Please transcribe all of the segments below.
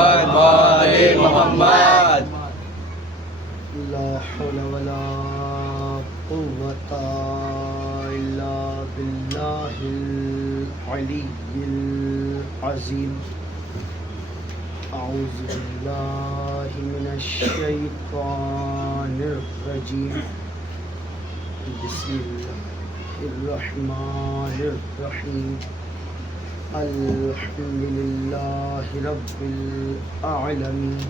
محمد وآل محمد. لا حول ولا قوة إلا بالله العلي العظيم. أعوذ بالله من الشيطان الرجيم. بسم الله الرحمن الرحيم. الحمد لله رب العالمين،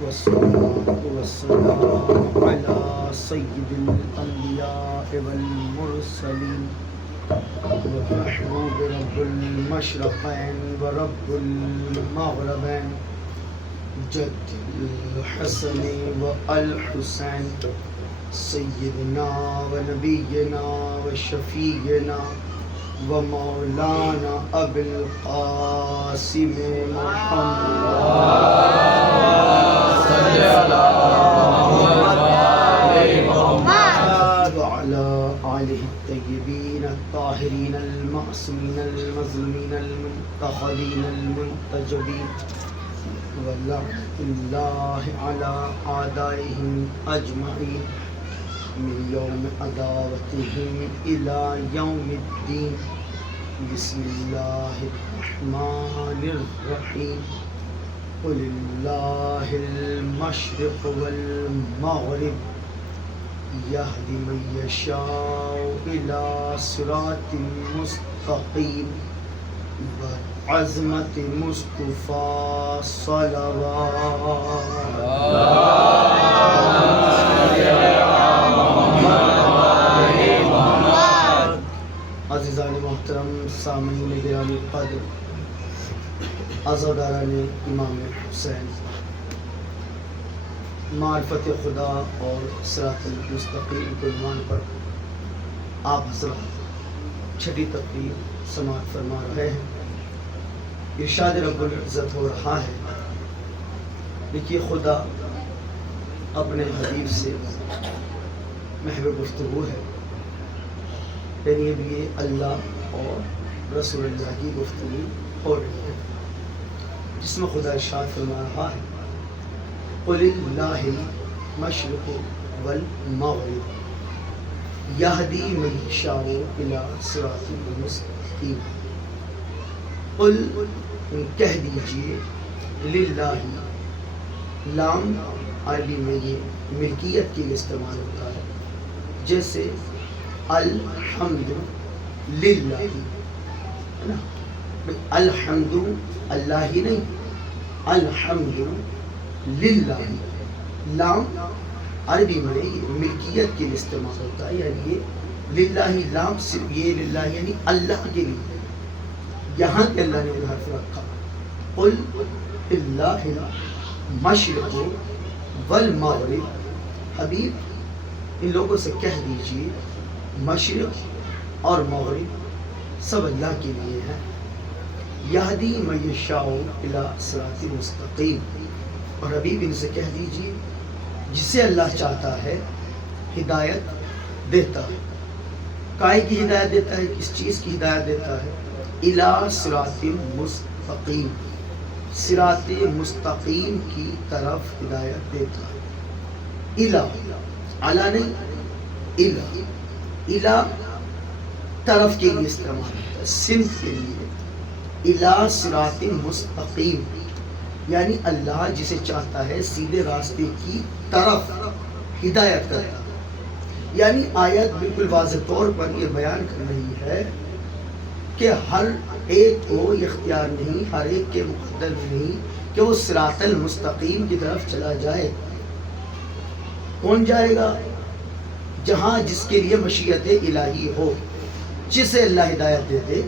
والصلاة والسلام على سيد الأنبياء والمرسلين، ومحبوب رب المشرقين ورب المغربين، جد الحسن والحسين، سيدنا ونبينا وشفيعنا ومولانا أبي القاسم محمد وعلى آله الطيبين الطاهرين المعصومين المظلومين المنتخبين المنتجبين، ولعنة الله على أعدائهم أجمعين من يوم عداوتهم إلى يوم الدين. بسم الله الرحمن الرحيم. قل الله المشرق والمغرب يهدي من يشاء إلى صراط مستقيم. بعظمة مصطفى عزیزان محترم، سامعین گرامی قدر، عزاداران امام حسین، معرفت خدا اور صراط المستقیم کے عنوان پر آپ حضرات چھٹی تقریر سماعت فرما رہے ہیں. ارشاد رب العزت ہو رہا ہے، دیکھیے خدا اپنے حبیب سے محو گفتگو ہے، یعنی اب یہ اللہ اور رسول اللہ کی گفتگو ہو رہی ہے، جس میں خدا ارشاد فرما رہا ہے، قل اللہ المشرق والمغرب یہدی من یشاء الی صراط مستقیم. قل کہہ دیجئے، للہ، لام عربی میں یہ ملکیت کے لیے استعمال ہوتا ہے، جیسے الحمد للہ، الحمد اللہ ہی نہیں، الحمد للہ. لام عربی میں یہ ملکیت کے لیے استعمال ہوتا ہے، یعنی یہ للہ، لام صرف یہ للہ یعنی اللہ کے لیے، یہاں کہ اللہ نے حرف رکھا. قل اللہ المشرق والمغرب، حبیب ان لوگوں سے کہہ دیجئے مشرق اور مغرب سب اللہ کے لیے ہیں. یہدی من یشاء الی صراط مستقیم، اور حبیب ان سے کہہ دیجئے جسے اللہ چاہتا ہے ہدایت دیتا ہے. کائے کی ہدایت دیتا ہے؟ کس چیز کی ہدایت دیتا ہے؟ الی صراط مستقیم، صراط مستقیم کی طرف ہدایت دیتا ہے. الی، علی نہیں، الی، الی طرف کے لیے استعمال ہوتا ہے، صنف کے لیے. الی صراط مستقیم یعنی اللہ جسے چاہتا ہے سیدھے راستے کی طرف ہدایت کرتا ہے. یعنی آیت بالکل واضح طور پر یہ بیان کر رہی ہے کہ ہر ایک کو اختیار نہیں، ہر ایک کے مقدر میں نہیں کہ وہ صراط المستقیم کی طرف چلا جائے. کون جائے گا؟ جہاں جس کے لیے مشیت الہی ہو، جسے اللہ ہدایت دے دے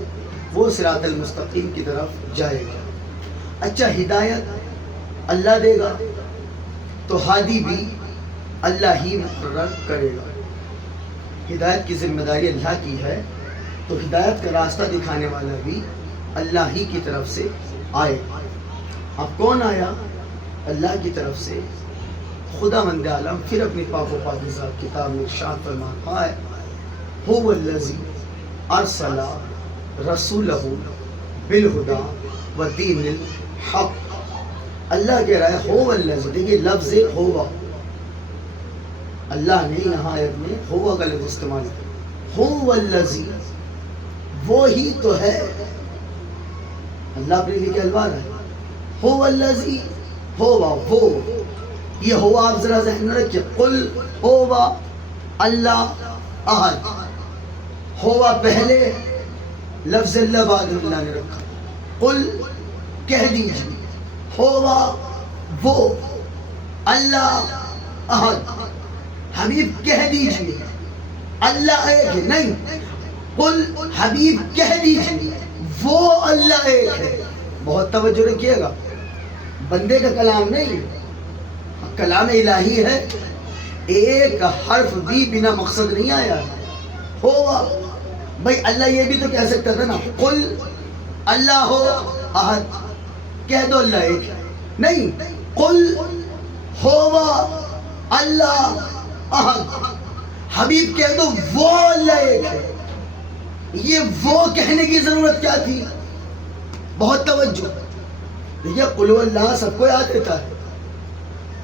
وہ صراط المستقیم کی طرف جائے گا. اچھا، ہدایت اللہ دے گا تو ہادی بھی اللہ ہی مقرر کرے گا. ہدایت کی ذمہ داری اللہ کی ہے، تو ہدایت کا راستہ دکھانے والا بھی اللہ ہی کی طرف سے آئے. اب کون آیا؟ اللہ کی طرف سے خدا مند عالم پھر اپنی پاک و پاکیزہ کتاب میں ارشاد فرماتا ہے، هو الذی ارسل رسولہ بالہدی ودین الحق اللہ کہہ رہا ہے ہو والذی، دیکھیے لفظ ہوا، اللہ نے یہاں آیت میں ہوا کا لفظ استعمال کیا، ہو والذی، وہی تو ہے، اللہ اپنے لیے کیا الوار ہے، ہو والذی، ہوا وہ، یہ ہوا آپ ذرا ذہن میں رکھیے، قل ہوا اللہ احد، ہوا پہلے لفظ اللہ بعد میں اللہ نے رکھا، قل کہہ دیجیے، ہوا وہ اللہ احد، حبیب کہہ دیجیے اللہ ایک ہے، نہیں قل حبیب کہہ دیجیے وہ اللہ ایک ہے۔ بہت توجہ رکھیے گا، بندے کا کلام نہیں، کلام الہی ہے، ایک حرف بھی بنا مقصد نہیں آیا، ہوا بھائی اللہ یہ بھی تو کہہ سکتا تھا نا، قل اللہ ہو احد، کہہ دو اللہ ایک ہے، نہیں قل ہوا اللہ احد، حبیب کہہ دو وہ اللہ ایک ہے۔ یہ وہ کہنے کی ضرورت کیا تھی؟ بہت توجہ دیکھیے، قل اللہ سب کو یاد رہتا ہے،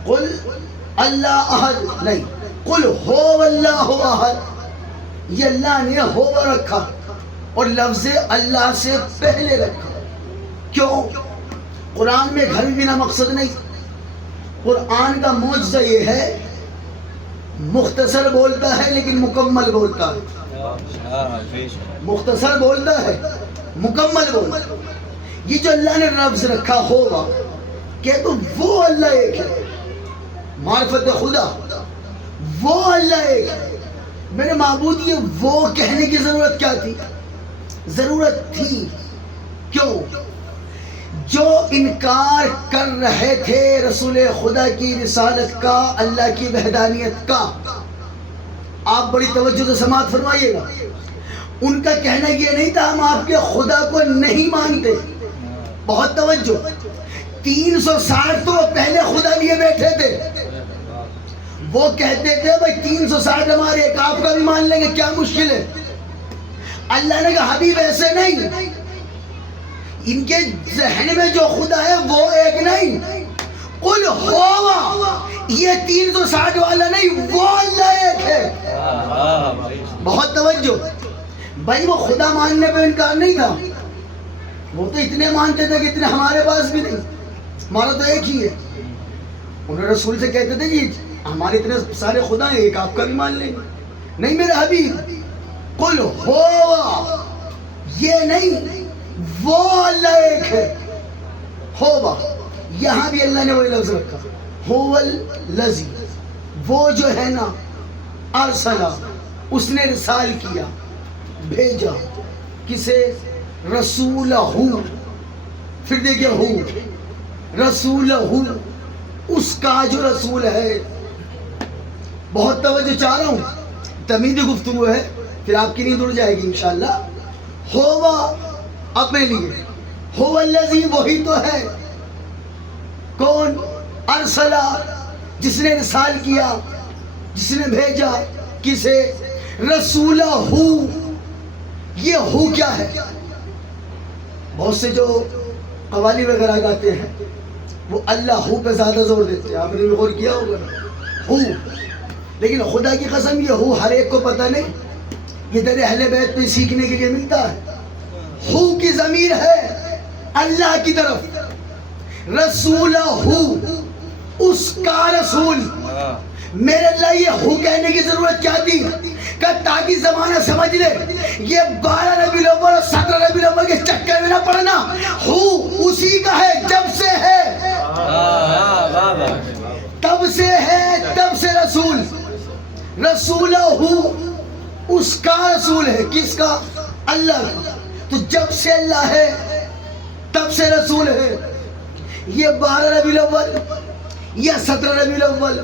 قل اللہ احد نہیں، قل ہو اللہ احد، یہ اللہ نے ہو رکھا اور لفظ اللہ سے پہلے رکھا، کیوں؟ قرآن میں گھر بھی بنا مقصد نہیں، قرآن کا معجزہ یہ ہے مختصر بولتا ہے لیکن مکمل بولتا ہے، مختصر بولتا ہے مکمل بولتا ہے۔ یہ جو اللہ نے لفظ رکھا ہوگا کہ تو وہ اللہ ایک ہے، معرفت خدا وہ اللہ ایک ہے، میرے معبود یہ وہ کہنے کی ضرورت کیا تھی؟ ضرورت تھی، کیوں؟ جو انکار کر رہے تھے رسول خدا کی رسالت کا، اللہ کی وحدانیت کا، آپ بڑی توجہ سے سماعت فرمائیے گا، ان کا کہنا یہ نہیں تھا ہم آپ کے خدا کو نہیں مانتے، بہت توجہ، 360 تو پہلے خدا لیے بیٹھے تھے، وہ کہتے تھے بھائی 360 ہمارے، ایک آپ کا بھی مان لیں گے، کیا مشکل ہے؟ اللہ نے کہا حبیب ایسے نہیں، ان کے ذہن میں جو خدا ہے وہ ایک نہیں، قل ہوا، یہ 360 والا نہیں، وہ اللہ ایک ہے۔ بہت توجہ بھائی، وہ خدا ماننے پہ انکار نہیں تھا، وہ تو اتنے مانتے تھے کہ اتنے ہمارے پاس بھی نہیں، ہمارا تو ایک ہی ہے۔ انہوں رسول سے کہتے تھے جی ہمارے اتنے سارے خدا ہیں، ایک آپ کا بھی مان لیں گے، نہیں میرے حبیب قل ہوا، یہ نہیں وہ اللہ ایک ہے، ہوا، یہاں بھی اللہ نے وہی لفظ رکھا، هو الذی، وہ جو ہے نا، ارسلہ، اس نے رسال کیا، بھیجا، کسے؟ رسولہ، پھر دیکھیں ہو، رسولہ، اس کا جو رسول ہے۔ بہت توجہ چاہ رہا ہوں، تمیدی گفتگو ہے، پھر آپ کی نیند اڑ جائے گی انشاءاللہ۔ ہوا اپنے لیے، ہو الذی، وہی تو ہے، کون؟ ارسلہ، جس نے رسال کیا، جس نے بھیجا، کسے؟ رسولہ، یہ ہو کیا ہے؟ بہت سے جو قوالی وغیرہ گاتے ہیں وہ اللہ ہو پہ زیادہ زور دیتے ہیں، آپ نے غور کیا ہوگا ہو، لیکن خدا کی قسم یہ ہو ہر ایک کو پتہ نہیں، یہ در اہل بیت پہ سیکھنے کے لیے ملتا ہے۔ ہو کی ضمیر ہے اللہ کی طرف، رسولہ، اس کا رسول، میرے اللہ یہ ہو کہنے کی ضرورت کیا تھی؟ کہ تاکہ زمانہ سمجھ لے یہ 12 ربیع الاول اور 17 ربیع الاول کے چکر میں نہ پڑنا، ہو اسی کا ہے، جب سے ہے تب سے ہے، تب سے رسول، رسولہ، اس کا رسول ہے، کس کا؟ اللہ کا، تو جب سے اللہ ہے تب سے رسول ہے۔ یہ 12 ربیع الاول یا 17 ربیع الاول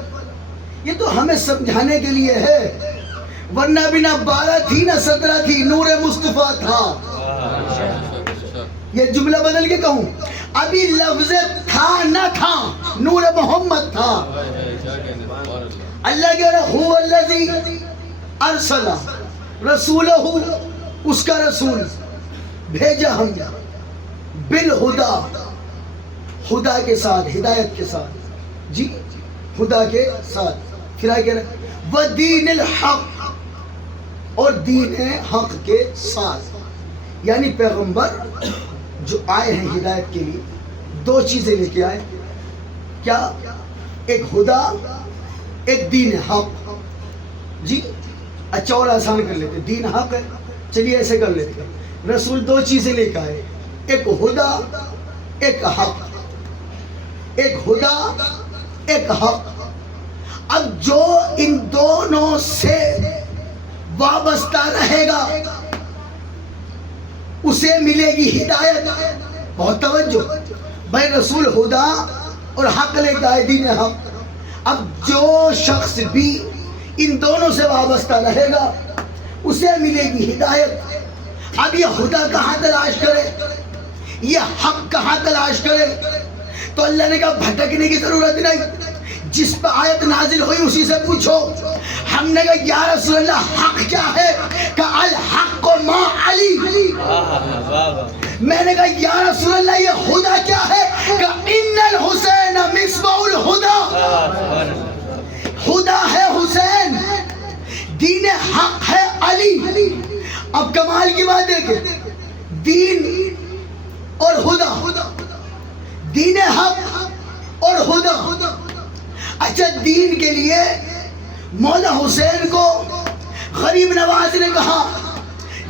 یہ تو ہمیں سمجھانے کے لیے ہے، ورنہ بھی نہ 12 تھی نہ 17 تھی، نور مصطفیٰ تھا۔ یہ جملہ بدل کے کہوں، ابھی لفظ تھا نہ تھا، نور محمد تھا۔ اللہ کہہ رہا هو الذی ارسل رسولہ، اس کا رسول بھیجا ہم بالہدا، خدا کے ساتھ، ہدایت کے ساتھ، جی خدا کے ساتھ. پھر آگے کہہ رہے وَدِينِ الْحَقِّ، اور دین حق کے ساتھ. یعنی پیغمبر جو آئے ہیں ہدایت کے لیے دو چیزیں لے کے آئے. کیا؟ ایک خدا، ایک دین حق. جی اچھا اور آسان کر لیتے، دین حق ہے، چلیے ایسے کر لیتے. رسول دو چیزیں لے کے آئے، ایک خدا ایک حق. ایک خدا ایک حق. اب جو ان دونوں سے وابستہ رہے گا اسے ملے گی ہدایت. بہت توجہ بھائی، رسول خدا اور حق لے کے آئے، دین حق. اب جو شخص بھی ان دونوں سے وابستہ رہے گا اسے ملے گی ہدایت. اب یہ خدا کہاں تلاش کرے، یہ حق کہاں تلاش کرے؟ تو اللہ نے کہا بھٹکنے کی ضرورت نہیں، جس پہ آیت نازل ہوئی اسی سے پوچھو. ہم نے کہا یا رسول اللہ حق کیا ہے؟ کہ الحق ما علی. میں نے کہا یا رسول اللہ یہ خدا کیا ہے؟ کہ ان الحسین مصباح الہدی. خدا ہے حسین، دین حق ہے علی. اب کمال کی بات دیکھیں، دین اور خدا، دین حق اور خدا. اچھا دین کے لیے مولا حسین کو غریب نواز نے کہا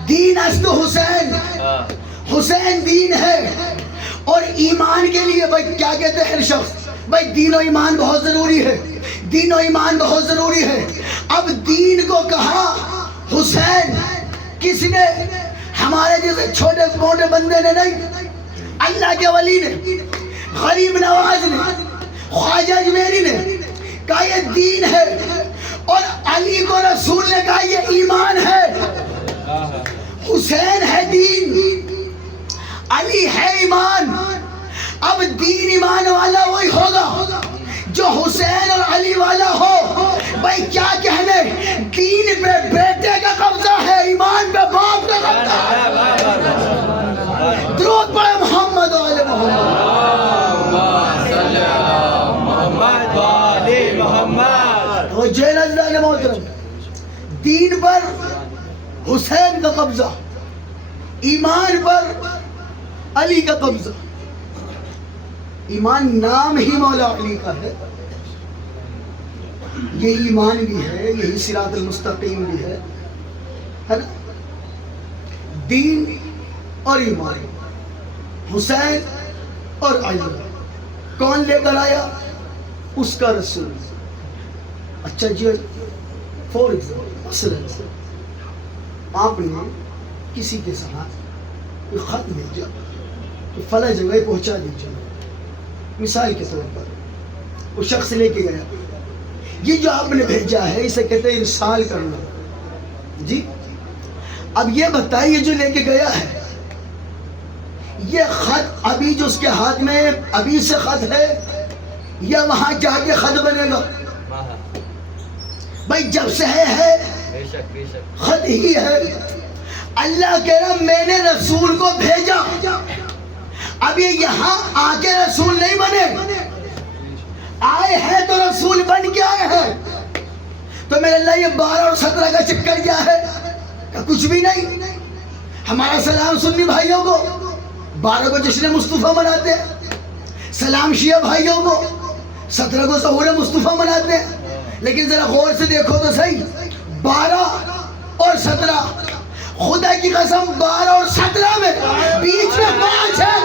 دین است حسین، حسین دین ہے. اور ایمان کے لیے بھائی کیا کہتے ہیں ہر شخص، بھائی دین و ایمان بہت ضروری ہے، دین و ایمان بہت ضروری ہے. اب دین کو کہا حسین. کس نے؟ ہمارے جیسے چھوٹے موٹے بندے نے نہیں، اللہ کے ولی نے، غریب نواز نے، خواجہ اجمیری نے کہا یہ دین ہے. اور علی کو رسول نے کہا یہ ایمان ہے. حسین ہے دین، علی ہے ایمان. اب دین ایمان والا وہی ہوگا جو حسین اور علی والا ہو. بھائی کیا کہنے، دین پہ بیٹے کا قبضہ ہے، ایمان پہ باپ کا قبضہ ہے. درود پڑھے محمد و آل محمد. وہ جین اللہ محترم، دین پر حسین کا قبضہ، ایمان پر علی کا قبضہ. ایمان نام ہی مولا علی کا ہے، یہی ایمان بھی ہے، یہی صراط المستقیم بھی ہے نا. دین اور ایمان، حسین اور علی، کون لے کر آیا؟ اس کا رسول. اچھا جی فور ایگزامپل، مثلا آپ نے کسی کے ساتھ کوئی خط بھیجا کہ فلاں جگہ پہنچا دیجیے. مثال کے طور پر وہ شخص لے کے گیا، یہ جو آپ نے بھیجا ہے اسے کہتے ہیں ارسال کرنا. جی اب یہ بتائیے جو لے کے گیا ہے یہ خط ابھی جو اس کے ہاتھ میں ابھی سے خط ہے یا وہاں جا کے خط بنے گا؟ بھائی جب سے ہے خط ہی ہے. اللہ کہہ رہا میں نے رسول کو بھیجا، اب یہ یہاں آ کے رسول نہیں بنے، آئے ہیں تو رسول بن کے آئے ہیں. تو میرے اللہ یہ 12 اور 17 کا چکر کیا ہے؟ کہ کچھ بھی نہیں. ہمارا سلام سنی بھائیوں کو 12 کو جشن مصطفیٰ مناتے ہیں، سلام شیعہ بھائیوں کو 17 کو ظہور مصطفیٰ مناتے ہیں. لیکن ذرا غور سے دیکھو تو صحیح، 12 اور 17، خدا کی قسم 12 اور 17 میں بیچ میں 5 ہے.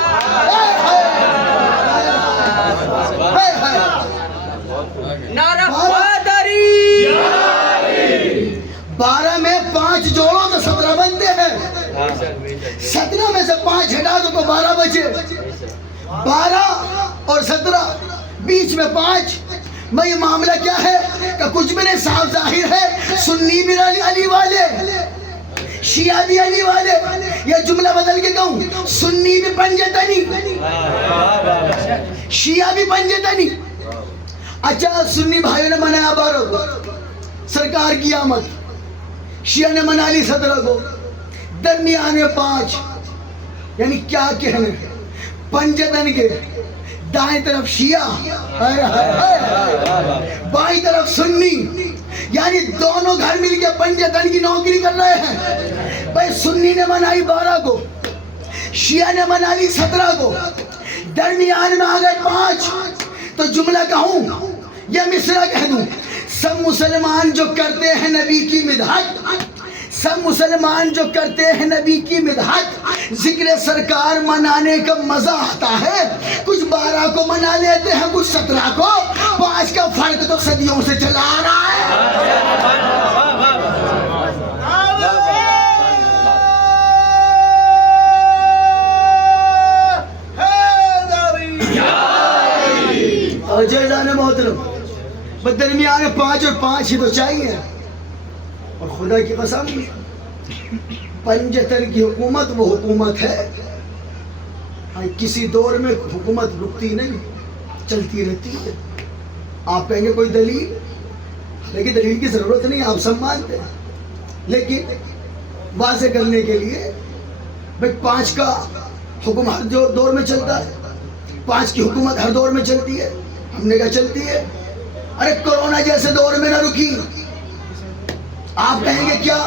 12 میں 5 جوڑو تو 17 بنتے ہیں. 17 میں سے 5 ہٹا دو تو 12 بچے. 12 اور 17 بیچ میں 5. میں یہ معاملہ کیا ہے کہ کچھ بھی نہیں، صاف ظاہر ہے سنی بھی علی والے، شیعہ بھی علی والے. یہ جملہ بدل کے کہوں، سنی بھی پنجتنی، شیعہ بھی پنجتنی. اچھا سنی بھائیوں نے منایا 12 کو سرکار کی آمد، شیعہ نے منا لی 17 کو، درمیان میں 5. یعنی کیا کہنے، پنجتن کے دائیں طرف شیعہ، بائیں طرف سنی، یعنی دونوں گھر مل کے پنجے تن کی نوکری کر رہے ہیں. بھائی سنی نے منائی 12 کو، شیعہ نے منا لی 17 کو، درمیان میں آ گئے 5. تو جملہ کہوں یا مصرع کہہ دوں؟ سب مسلمان جو کرتے ہیں نبی کی مدحت، سب مسلمان جو کرتے ہیں نبی کی مدحت، ذکر سرکار منانے کا مزہ آتا ہے. کچھ 12 کو منا لیتے ہیں، کچھ 17 کو. 5 کا فرق تو صدیوں سے چلا آ رہا ہے. اور جیزان محترم، درمیان 5 اور 5 ہی تو چاہیے. اور خدا کی قسم پنجتن کی حکومت وہ حکومت ہے، کسی دور میں حکومت رکتی نہیں، چلتی رہتی ہے. آپ کہیں گے کوئی دلیل، لیکن دلیل کی ضرورت نہیں، آپ سب مانتے ہیں. لیکن واضح کرنے کے لیے بھائی 5 کا حکم ہر دور میں چلتا ہے، 5 کی حکومت ہر دور میں چلتی ہے. ہم نے کہا چلتی ہے. ارے کورونا جیسے دور میں نہ رکی. آپ کہیں گے کیا؟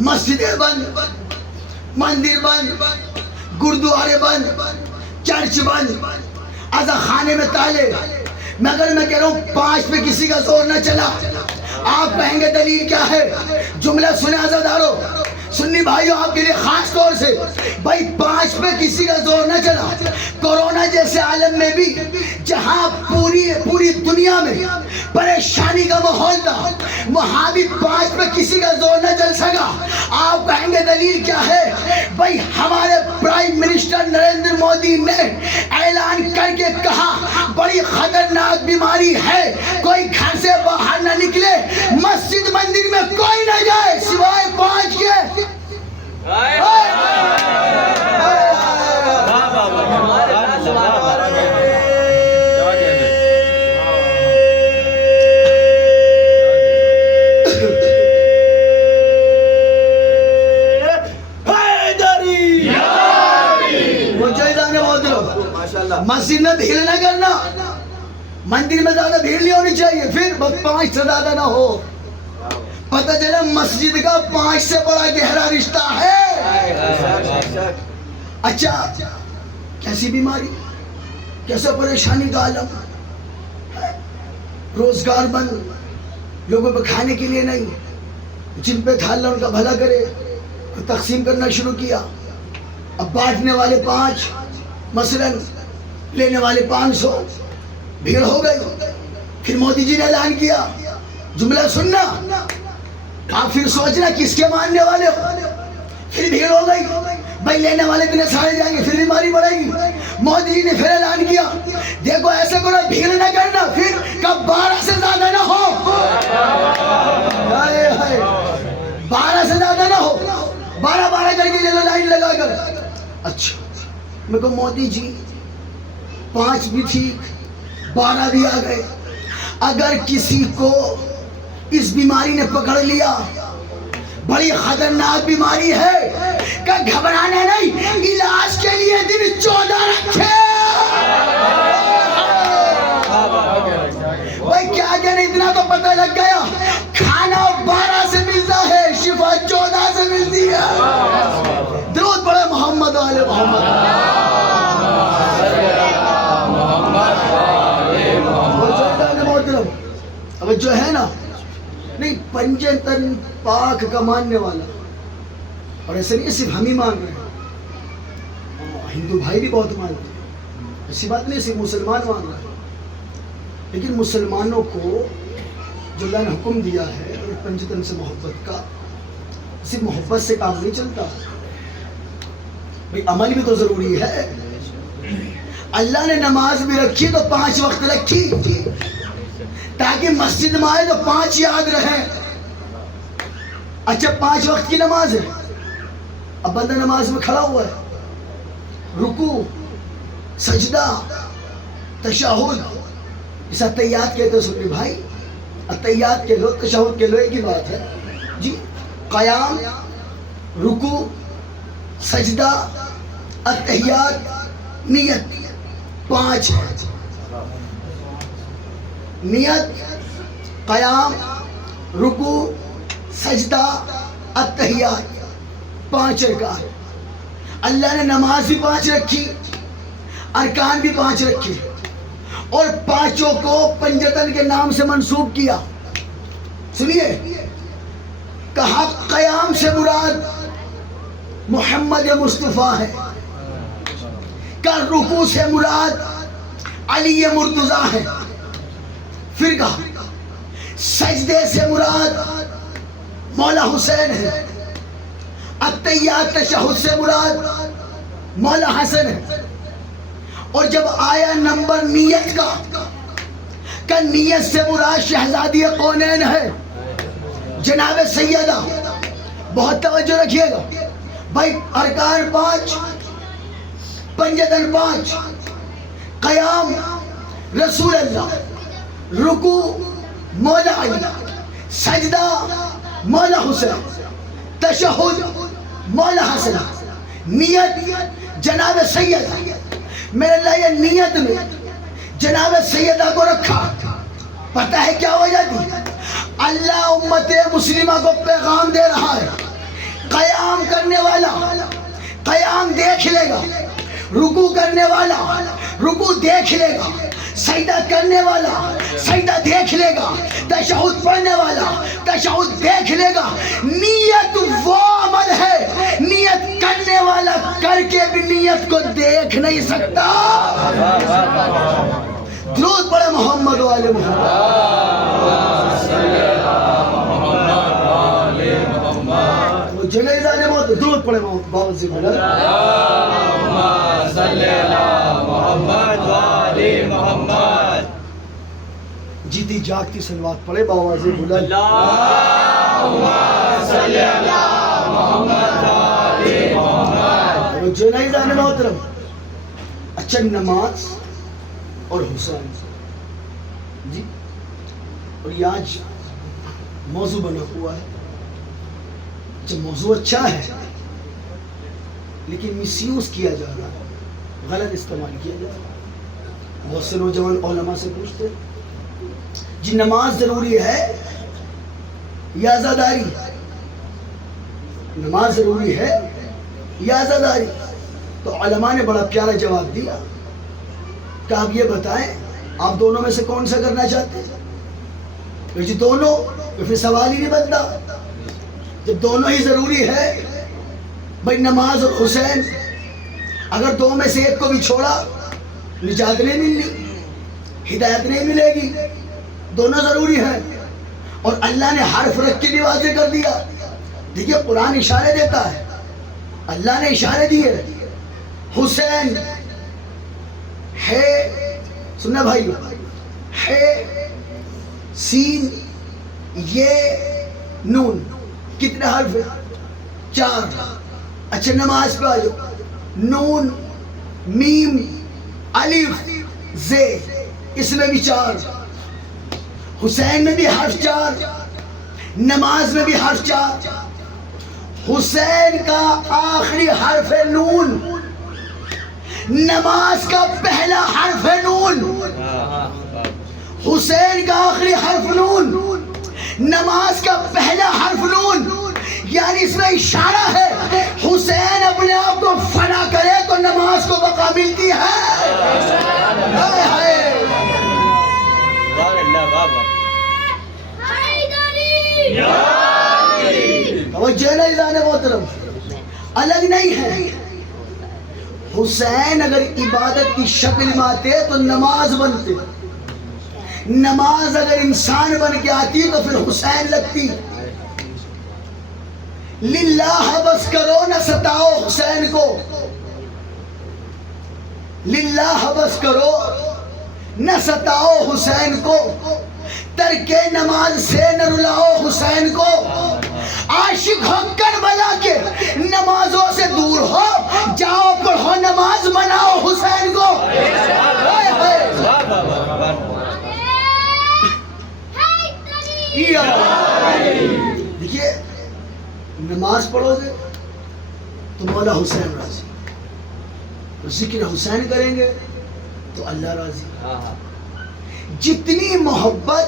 مسجدیں بند، مندر بند، گردوارے بند، چرچ بند، عزا خانے میں تالے. مگر میں کہہ رہا ہوں 5 پہ کسی کا زور نہ چلا. آپ کہیں گے دلیل کیا ہے؟ جملہ سنے عزادارو، سنی بھائیو، آپ کے لیے خاص طور سے. بھائی 5 پہ کسی کا زور نہ چلا. کورونا جیسے عالم میں بھی جہاں پوری دنیا میں پریشانی کا ماحول تھا، وہاں بھی 5 پہ کسی کا زور نہ چل سکا. آپ کہیں گے دلیل کیا ہے؟ بھائی ہمارے پرائم منسٹر نریندر مودی نے اعلان کر کے کہا بڑی خطرناک بیماری ہے، کوئی گھر سے باہر نہ نکلے، مسجد مندر میں کوئی نہ جائے سوائے 5 کے. مسجد میں بھیڑ نہ کرنا، مندر میں زیادہ بھیڑ نہیں ہونی چاہیے، پھر 5 سے زیادہ نہ ہو. پتہ چلا مسجد کا 5 سے بڑا گہرا رشتہ ہے. اچھا کیسی بیماری، کیسا پریشانی کا عالم، روزگار بند، لوگوں پہ کھانے کے لیے نہیں. جن پہ تھا اللہ ان کا بھلا کرے، تقسیم کرنا شروع کیا. اب بانٹنے والے 5، مثلاً لینے والے 500، بھیڑ ہو گئی. پھر مودی جی نے اعلان کیا، جملہ سننا، آپ پھر سوچنا کس کے ماننے والے ہو. پھر بھیڑ ہو گئی. بھائی لینے والے اتنے سارے جائیں گے، پھر بیماری بڑھے گی. مودی جی نے پھر اعلان کیا، دیکھو ایسے کرو، بھیڑ نہ کرنا، پھر کب 12 سے زیادہ نہ ہو. 12 سے زیادہ نہ ہو، 12 کر کے چلو لائن لگا کر. اچھا میں کہوں مودی جی 5 بھی ٹھیک، 12 بھی آ گئے. اگر کسی کو اس بیماری نے پکڑ لیا، بڑی خطرناک بیماری ہے، کہ گھبرانا نہیں، علاج کے لیے دن 14 رکھے. بھائی کیا کہنے، اتنا تو پتہ لگ گیا، کھانا 12 سے ملتا ہے، شفا 14 سے ملتی ہے. درود پڑھے محمد والے محمد. اب جو ہے نا، نہیں پنجتن پاک کا ماننے والا، اور ایسے نہیں صرف ہم ہی مان رہے ہیں، ہندو بھائی بھی بہت مانتے ہیں. ایسی بات نہیں صرف مسلمان مان رہا ہے. لیکن مسلمانوں کو جو اللہ نے حکم دیا ہے پنجتن سے محبت کا، صرف محبت سے کام نہیں چلتا، بھئی عمل بھی تو ضروری ہے. اللہ نے نماز بھی رکھی تو 5 وقت رکھی، تاکہ مسجد میں آئے تو 5 یاد رہیں. اچھا 5 وقت کی نماز ہے، اب بندہ نماز میں کھڑا ہوا ہے، رکوع، سجدہ، تشہد، اس اتحیات کہتے ہیں. سنی بھائی اتحیات کے لو، تشہد کے لو، ایک ہی بات ہے جی. قیام، رکوع، سجدہ، اتحیات، نیت، 5 ہے. نیت، قیام، رکوع، سجدہ، التحیات، 5 ارکان. اللہ نے نماز بھی 5 رکھی، ارکان بھی 5 رکھے، اور 5 کو پنجتن کے نام سے منسوب کیا. سنیے، کہا قیام سے مراد محمد مصطفیٰ ہے، کہ رکوع سے مراد علی مرتضیٰ ہے. پھر کہا سجدے سے مراد مولا حسین ہے، التحیات تشہد سے مراد مولا حسن ہے. اور جب آیا نمبر نیت کا، کہ نیت سے مراد شہزادی کونین ہے جناب سیدہ. بہت توجہ رکھیے گا بھائی. ارکان 5، پنجتن 5، قیام رسول اللہ، رکوع مولا علی، سجدہ مولا حسین، تشہد مولا حسن، نیت جناب سیدہ. میرے اللہ یہ نیت میں جناب سیدہ کو رکھا. پتہ ہے کیا وجہ تھی؟ اللہ امت مسلمہ کو پیغام دے رہا ہے، قیام کرنے والا قیام دیکھ لے گا، رکوع کرنے والا رکوع دیکھ لے گا، سجدہ کرنے والا سجدہ دیکھ لے گا، تشہد پڑھنے والا تشہد دیکھ لے گا. نیت وہ عمل ہے، نیت کرنے والا کر کے بھی نیت کو دیکھ نہیں سکتا. درود پڑھے محمد و آل محمد. جنیزہ نے بہت درود پڑھے بابا سے بولا جیتی جاگتی صلوات پڑھے بابا سے بولا. جنیزہ نے محترم. اچھا، نماز اور حسین جی، اور یہ آج موضوع بنا ہوا ہے. جب موضوع اچھا ہے لیکن مس یوز کیا جا رہا ہے، غلط استعمال کیا جا رہا ہے. بہت سے نوجوان علماء سے پوچھتے جی نماز ضروری ہے یا عزاداری؟ نماز ضروری ہے یا عزاداری؟ تو علماء نے بڑا پیارا جواب دیا کہ آپ یہ بتائیں آپ دونوں میں سے کون سا کرنا چاہتے ہیں؟ جی دونوں. تو پھر سوال ہی نہیں بنتا. جب دونوں ہی ضروری ہے بھائی، نماز اور حسین، اگر دو میں سے ایک کو بھی چھوڑا نجات نہیں ملنی، ہدایت نہیں ملے گی. دونوں ضروری ہیں. اور اللہ نے حرف رکھ کے بھی واضح کر دیا. دیکھیے قرآن اشارے دیتا ہے، اللہ نے اشارے دیے. حسین ہے، سننا بھائی، ہے سین یہ نون، کتنے حرف ہیں؟ 4. اچھا نماز پہ آ جاؤ. نون، میم، الف، زے، اس میں بھی 4. حسین میں بھی حرف 4، نماز میں بھی حرف 4. حسین کا آخری حرف ہے نون، نماز کا پہلا حرف ہے نون. حسین کا آخری حرف نون، نماز کا پہلا حرف نون. یعنی اس میں اشارہ ہے حسین اپنے آپ کو فنا کرے تو نماز کو بقا ملتی ہے. الگ نہیں ہے. حسین اگر عبادت کی شکل میں آتے تو نماز بنتے، نماز اگر انسان بن کے آتی تو پھر حسین لگتی. للہ بس کرو نہ ستاؤ حسین کو، للہ بس کرو نہ ستاؤ حسین کو، ترک نماز سے نہ رلاؤ حسین کو. عاشق ہو کر بلا کے نمازوں سے دور ہو، جاؤ پڑھو نماز مناؤ حسین کو. دیکھیے نماز پڑھو گے تو مولا حسین راضی، ذکر حسین کریں گے تو اللہ راضی. جتنی محبت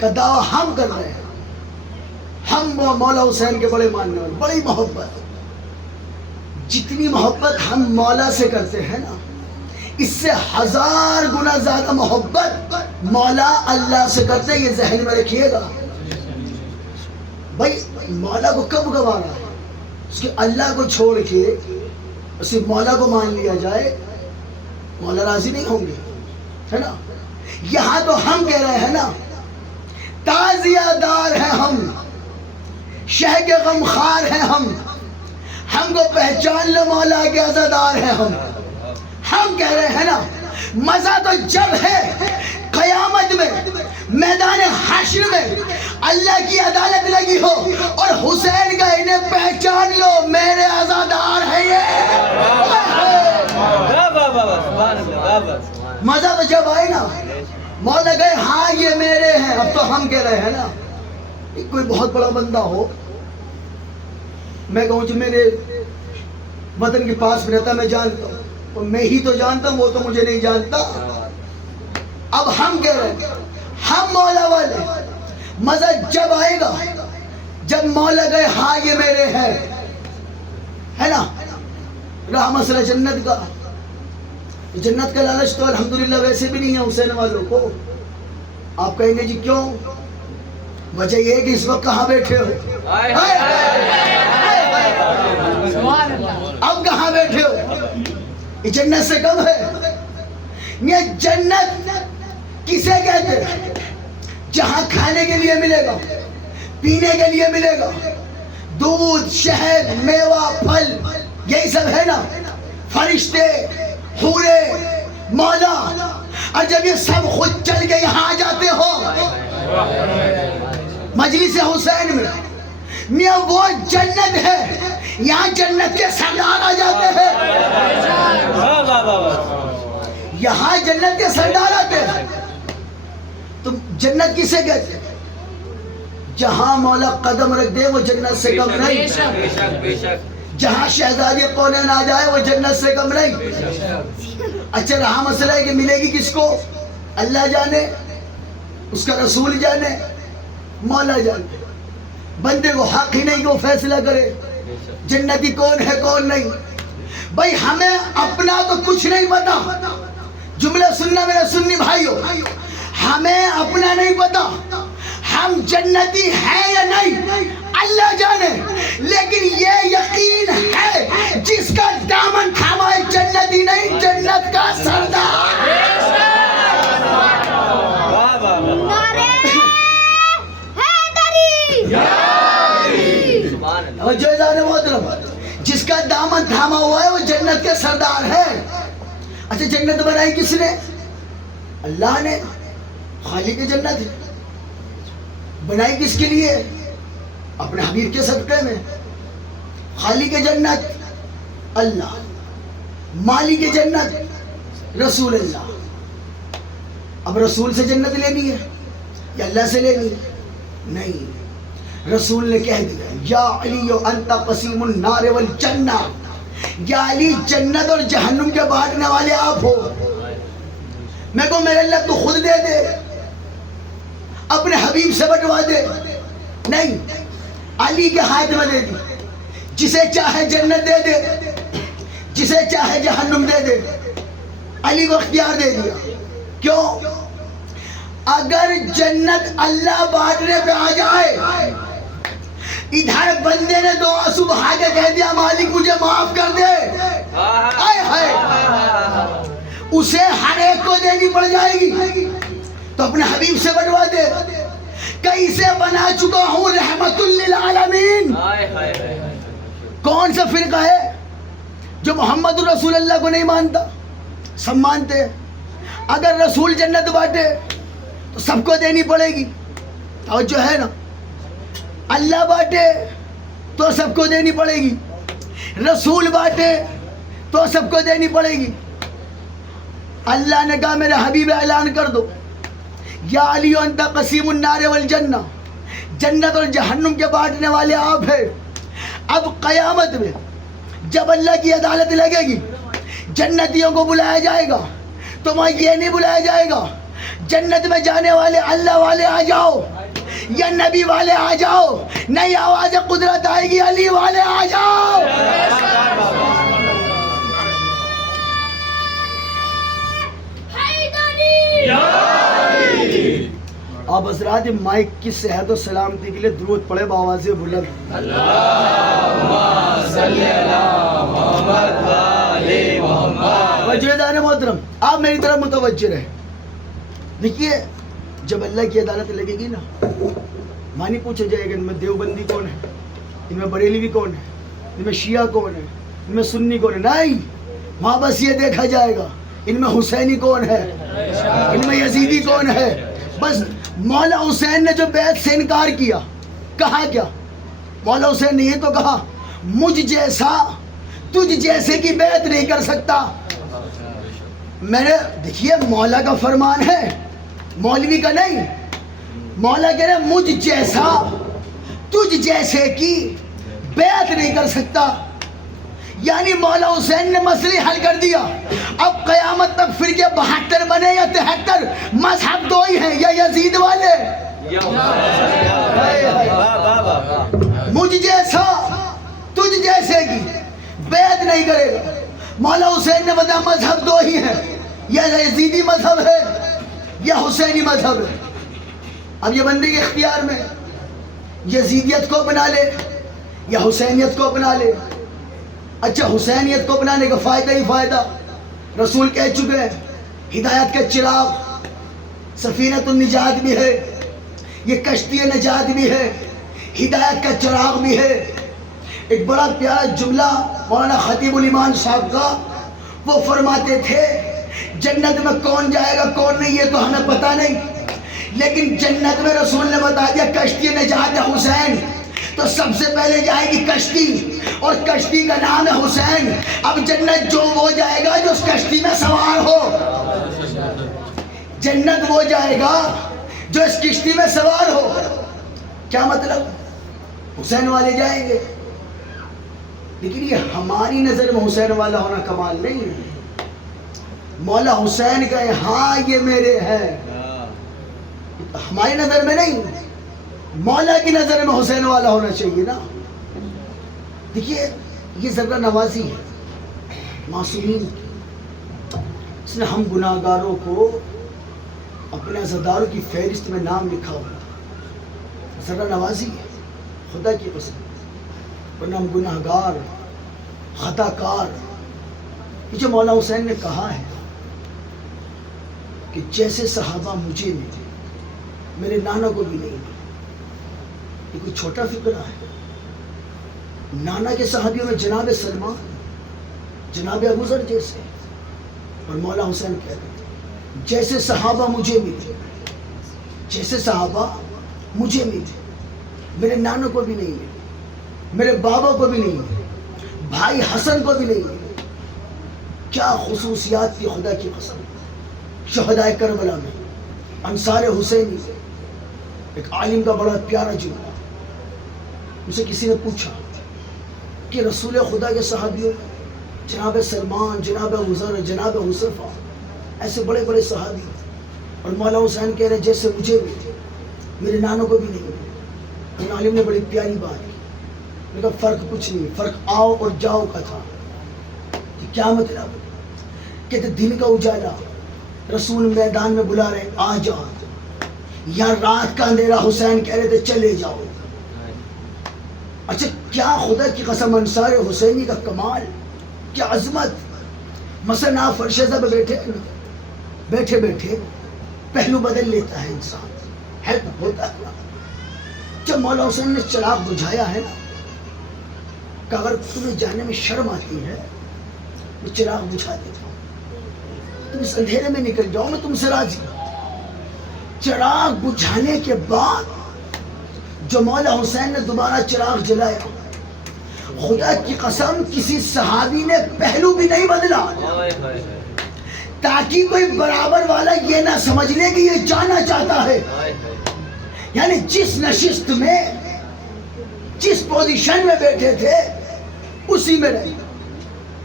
کا دعویٰ ہم کر رہے ہیں، ہم مولا حسین کے بڑے ماننے والے، بڑی محبت، جتنی محبت ہم مولا سے کرتے ہیں نا، اس سے 1000 گنا زیادہ محبت مولا اللہ سے کرتے ہیں. یہ ذہن میں رکھیے گا بھائی. مولا کو کب گوارا ہے؟ اس کے اللہ کو چھوڑ کے اسے مولا کو مان لیا جائے، مولا راضی نہیں ہوں گے، ہے نا. یہاں تو ہم کہہ رہے ہیں نا، تازیہ دار ہیں ہم، شہ کے غمخوار ہیں ہم کو پہچان لو مولا کے عزادار ہیں ہم کہہ رہے ہیں نا. مزہ تو جب ہے قیامت میں، میدان حشر میں اللہ کی عدالت لگی ہو اور حسین کا انہیں پہچان لو میرے عزادار ہیں یہ. مزہ تو جب آئے نا، مولا گئے ہاں یہ میرے ہیں. اب تو ہم کہہ رہے ہیں نا، کوئی بہت بڑا بندہ ہو، میں کہوں جو میرے وطن کے پاس میں رہتا میں جانتا ہوں، اور میں ہی تو جانتا ہوں، وہ تو مجھے نہیں جانتا. اب ہم کہہ رہے ہیں ہم مولا والے. مزہ جب آئے گا جب مولا گئے ہاں یہ میرے ہیں، ہے نا. رہا مسئلہ جنت کا، جنت کا لالچ تو الحمدللہ ویسے بھی نہیں ہے حسین والوں کو. آپ کہیں گے جی کیوں؟ وجہ یہ ہے کہ اس وقت کہاں بیٹھے ہو؟ اب کہاں بیٹھے ہو؟ یہ جنت سے کم ہے. یہ جنت کسے کہتے ہیں؟ جہاں کھانے کے لیے ملے گا، پینے کے لیے ملے گا، دودھ، شہد، میوہ، پھل، یہی سب ہے نا. فرشتے، حورے، مولا. اور جب یہ سب خود چل کے یہاں آ جاتے ہو مجلس حسین میں، میاں وہ جنت ہے. یہاں جنت کے سردار آ جاتے ہیں، یہاں جنت کے سردار آتے ہیں. تم جنت کسے کہتے ہیں؟ جہاں مولا قدم رکھ دے وہ جنت سے کم نہیں. جہاں شہزادی کونین آ جائے وہ جنت سے کم نہیں. اچھا رہا مسئلہ ہے کہ ملے گی کس کو؟ اللہ جانے، اس کا رسول جانے، مولا جانے. بندے کو حق ہی نہیں کہ وہ فیصلہ کرے جنتی کون ہے کون نہیں. بھائی ہمیں اپنا تو کچھ نہیں پتا. جملہ سننا میرے سنی بھائیو، ہمیں اپنا نہیں پتا ہم جنتی ہیں یا نہیں، اللہ جانے. لیکن یہ یقین ہے جس کا دامن تھاما ہے جنتی نہیں، جنت کا سردار. جس کا دامن تھاما ہوا ہے وہ جنت کے سردار ہے. اچھا جنت بنائی کس نے؟ اللہ نے. خالق جنت ہے. بنائی کس کے لیے؟ اپنے حبیب کے صدقے میں. خالق جنت اللہ، مالک جنت رسول اللہ. اب رسول سے جنت لینی ہے یا اللہ سے لینی ہے؟ نہیں. رسول نے کہہ دیا یا علی انت قسیم النار والجنہ، یا علی جنت اور جہنم کے بانٹنے والے آپ ہو. میں کہوں میرے اللہ تو خود دے دے، اپنے حبیب سے بٹوا دے. نہیں، علی کے ہاتھ میں دے دی. جسے چاہے جنت دے دے، جسے چاہے جہنم دے دے. علی کو اختیار دے دیا. کیوں؟ اگر جنت اللہ بانٹنے پہ آ جائے، ادھر بندے نے دو آنسو بہا کے کہہ دیا مالک مجھے معاف کر دے، آئے ہائے، اسے ہر ایک کو دینی پڑ جائے گی. تو اپنے حبیب سے بٹوا دے. کئی سے بنا چکا ہوں رحمت للعالمین. کون سا فرقہ ہے جو محمد رسول اللہ کو نہیں مانتا؟ سب مانتے ہیں. اگر رسول جنت بانٹے تو سب کو دینی پڑے گی. توجہ ہے نا. اللہ بانٹے تو سب کو دینی پڑے گی، رسول بانٹے تو سب کو دینی پڑے گی. اللہ نے کہا میرے حبیب اعلان کر دو یا علی انت قسیم النار والجنہ، جنت اور جہنم کے بانٹنے والے آپ ہیں. اب قیامت میں جب اللہ کی عدالت لگے گی، جنتیوں کو بلایا جائے گا، تو وہاں یہ نہیں بلایا جائے گا جنت میں جانے والے اللہ والے آ جاؤ یا نبی والے آ جاؤ، نئی آواز قدرت آئے گی علی والے آ جاؤ۔ آپ حضرات مائک کی صحت و سلامتی کے لیے درود پڑھے بآواز بلند۔ اللہم صلی علی محمد و آل محمد۔ وجہ دار محترم، آپ میری طرف متوجہ رہے۔ دیکھیے جب اللہ کی عدالت لگے گی نا، مانی پوچھا جائے گا ان میں دیوبندی کون ہے، ان میں بریلوی کون ہے، ان میں شیعہ کون ہے، ان میں سنی کون ہے، نہیں، وہاں بس یہ دیکھا جائے گا ان میں حسینی کون ہے، ان میں یزیدی کون ہے۔ بس مولا حسین نے جو بیعت سے انکار کیا، کہا کیا؟ مولا حسین نے یہ تو کہا مجھ جیسا تجھ جیسے کی بیعت نہیں کر سکتا۔ دیکھیے مولا کا فرمان ہے، مولوی کا نہیں۔ مولا کہہ رہے مجھ جیسا تجھ جیسے کی بیعت نہیں کر سکتا، یعنی مولا حسین نے مسئلے حل کر دیا۔ اب قیامت تک فرقے 72 بنے یا 73، مذہب دو ہی ہیں، یا یزید والے مجھ جیسا تجھ جیسے کی بیعت نہیں کرے گا۔ مولا حسین نے بتایا مذہب دو ہی ہیں، یا یزیدی مذہب ہے یا حسینی مذہب ہے۔ اب یہ بندے کے اختیار میں یزیدیت کو اپنا لے یا حسینیت کو اپنا لے۔ اچھا حسینیت کو اپنانے کا فائدہ ہی فائدہ، رسول کہہ چکے ہیں ہدایت کا چراغ سفینۃ النجات بھی ہے، یہ کشتی نجات بھی ہے، ہدایت کا چراغ بھی ہے۔ ایک بڑا پیارا جملہ مولانا خطیب الایمان صاحب کا، وہ فرماتے تھے جنت میں کون جائے گا کون نہیں یہ تو ہمیں پتہ نہیں، لیکن جنت میں رسول نے بتا دیا کشتی نجات ہے حسین، تو سب سے پہلے جائے گی کشتی، اور کشتی کا نام ہے حسین۔ اب جنت جو وہ جائے گا جو اس کشتی میں سوار ہو، جنت وہ جائے گا جو اس کشتی میں سوار ہو۔ کیا مطلب؟ حسین والے جائیں گے، لیکن یہ ہماری نظر میں حسین والا ہونا کمال نہیں ہے۔ مولا حسین کہے ہاں یہ میرے ہیں، ہماری نظر میں نہیں، مولا کی نظر میں حسین والا ہونا چاہیے نا۔ دیکھیے یہ ذرہ نوازی ہے معصومین کی، اس نے ہم گناہ گاروں کو اپنے عزاداروں کی فہرست میں نام لکھا ہوا، ذرہ نوازی ہے خدا کی قسم، ورنہ ہم گناہ گار خطا کار۔ یہ جو مولا حسین نے کہا ہے کہ جیسے صحابہ مجھے ملے میرے نانا کو بھی نہیں ملے، یہ کوئی چھوٹا فکرہ ہے؟ نانا کے صحابیوں میں جناب سلمان، جناب ابو ذر جیسے، اور مولا حسین کہتے ہیں جیسے صحابہ مجھے ملے، جیسے صحابہ مجھے ملے میرے نانا کو بھی نہیں ملے، میرے بابا کو بھی نہیں ملے، بھائی حسن کو بھی نہیں ملے۔ کیا خصوصیات کی خدا کی قسم۔ شہدائے کربلا میں انصار حسینی، ایک عالم کا بڑا پیارا جملہ، اسے کسی نے پوچھا کہ رسول خدا کے صحابیوں میں جناب سلمان، جناب ابو ذر، جناب حذیفہ، ایسے بڑے بڑے صحابی، اور مولا حسین کہہ رہے جیسے مجھے بھی میرے نانوں کو بھی نہیں ملے۔ ان عالم نے بڑی پیاری بات کی، نے کہا فرق کچھ نہیں، فرق آؤ اور جاؤ کا تھا۔ کہ کیا مطلب؟ کہتے دن کا اجالا رسول میدان میں بلا رہے آ جاؤ، یا رات کا اندھیرا حسین کہہ رہے تھے چلے جاؤ۔ اچھا کیا خدا کی قسم انصار حسینی کا کمال، کیا عظمت۔ مثلا آپ فرش زب بیٹھے بیٹھے بیٹھے پہلو بدل لیتا ہے انسان، ہے ہوتا ہے۔ جب مولا حسین نے چراغ بجھایا ہے نا، کہ اگر تمہیں جانے میں شرم آتی ہے میں چراغ بجھا دیتا ہوں، تم اس اندھیرے میں نکل جاؤ، میں تم سے راضی ہوں۔ چراغ بجھانے کے بعد جو مولا حسین نے دوبارہ چراغ جلایا، خدا کی قسم کسی صحابی نے پہلو بھی نہیں بدلا، تاکہ کوئی برابر والا یہ نہ سمجھ لے کہ یہ جانا چاہتا ہے۔ یعنی جس نشست میں جس پوزیشن میں بیٹھے تھے اسی میں رہے۔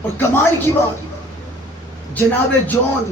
اور کمال کی بات، جناب جون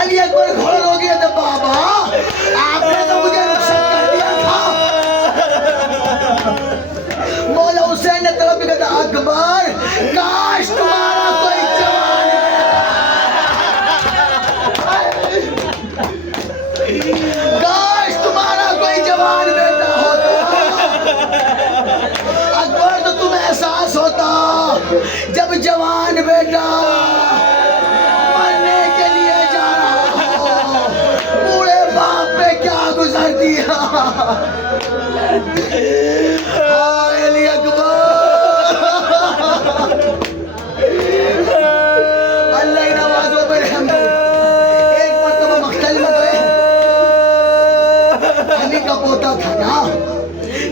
علی اکبر گھوڑ ہو گیا تھا بابا آپ نے تو مجھے رخصت کر دیا تھا مولا حسین نے طرف بھی کہا اکبر کاش تمہارا کوئی جوان کاش تمہارا کوئی جوان بیٹا ہوتا اکبر تو تمہیں احساس ہوتا جب جوان بیٹا مرنے کے لیے جا رہا ہو بوڑھے باپ پہ کیا گزر دیا ہائے علی اکبر اللہ ہی نوازو برحم ایک مرتبہ مقتل میں گئے علی کا پوتا تھا نا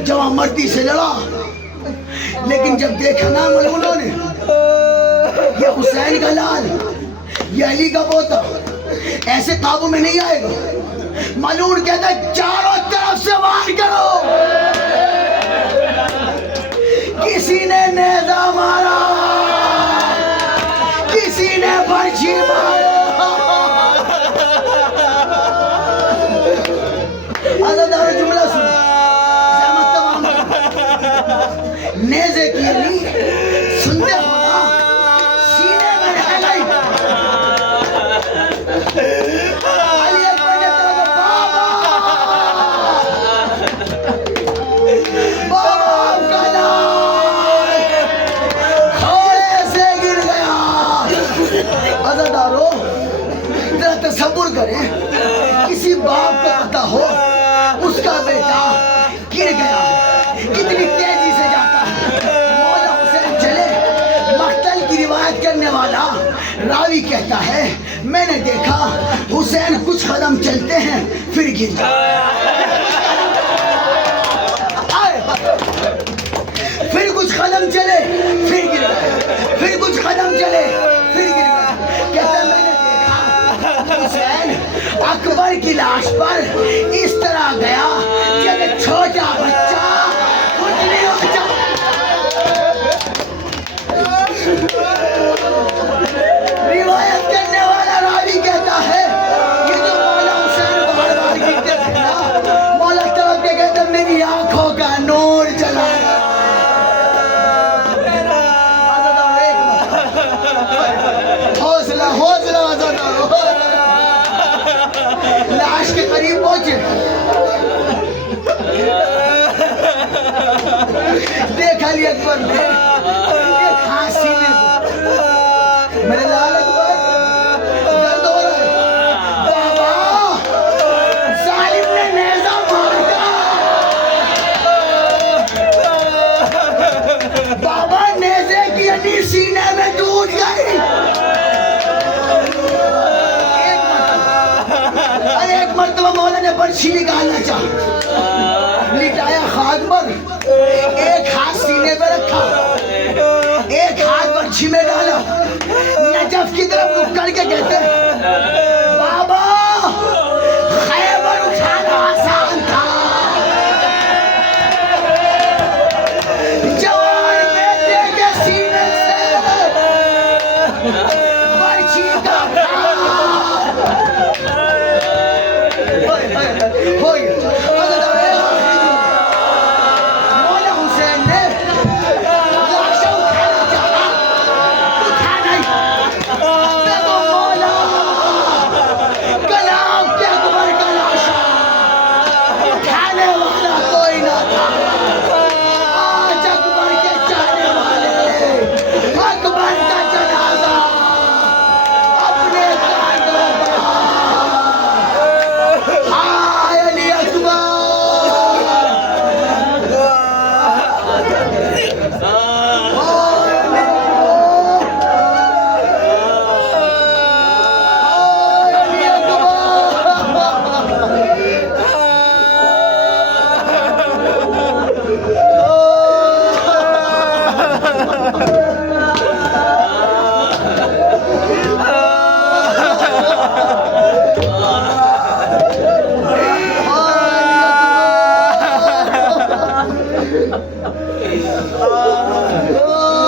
جوان مردی سے لڑا لیکن جب دیکھا نا ملمونوں نے یہ حسین کا لال یہ علی کا پوتا ایسے قابو میں نہیں آئے گا ملعون کہتا ہے چاروں طرف سے وار کرو کسی نے نیزہ مارا کسی نے برچھی مارا عزادار جملہ سن زحمت تمام نیزے کی علی سنتے ہو نا سینے میں رہ گئی علی اکبر نے کہا بابا بابا کا لال گھوڑے سے گر گیا عزادارو ذرا تصور کریں کسی باپ کو پتا ہو اس کا بیٹا گر گیا کتنی تیزی سے جاتا ہے مولا حسین چلے مقتل کی روایت کرنے والا راوی کہتا ہے میں نے دیکھا حسین کچھ قدم چلتے ہیں پھر گر جاتے پھر کچھ قدم چلے پھر گر گئے پھر کچھ قدم چلے پھر گر گئے کہتا ہے میں نے دیکھا حسین اکبر کی لاش پر اس طرح گیا جب ایک چھوٹا بچہ گھٹنے ہو جاتا روایت کرنے والا راوی کہتا ہے یہ جو مولا حسین بار بار گرتے تھے نا مولا طرف کے کہتا میری آنکھوں کا نور جلا گیا حوصلہ حوصلہ لاش کے قریب پہنچے دیکھ علی اکبر نے ایک ہانسی میں میرے لال اکبر درد ہو رہا ہے بابا ظالم نے نیزہ مارا بابا نیزے کی ہڈی سینے میں ٹوٹ گئی ایک مرتبہ مولا نے برچھی نکالنا چاہا لٹایا خاک پر ایک ہاتھ سینے پہ رکھا ایک ہاتھ برچھی میں ڈالا نجف کی طرف رک کر کے کہتے بابا خیبر اٹھانا آسان تھا جوان بیٹے کے سینے سے برچھی کا مولا حسین نے لاشوں اٹھانا چاہا اٹھا نہیں دیکھو مولا کلام کے اکبر کا لاشا اٹھانے والا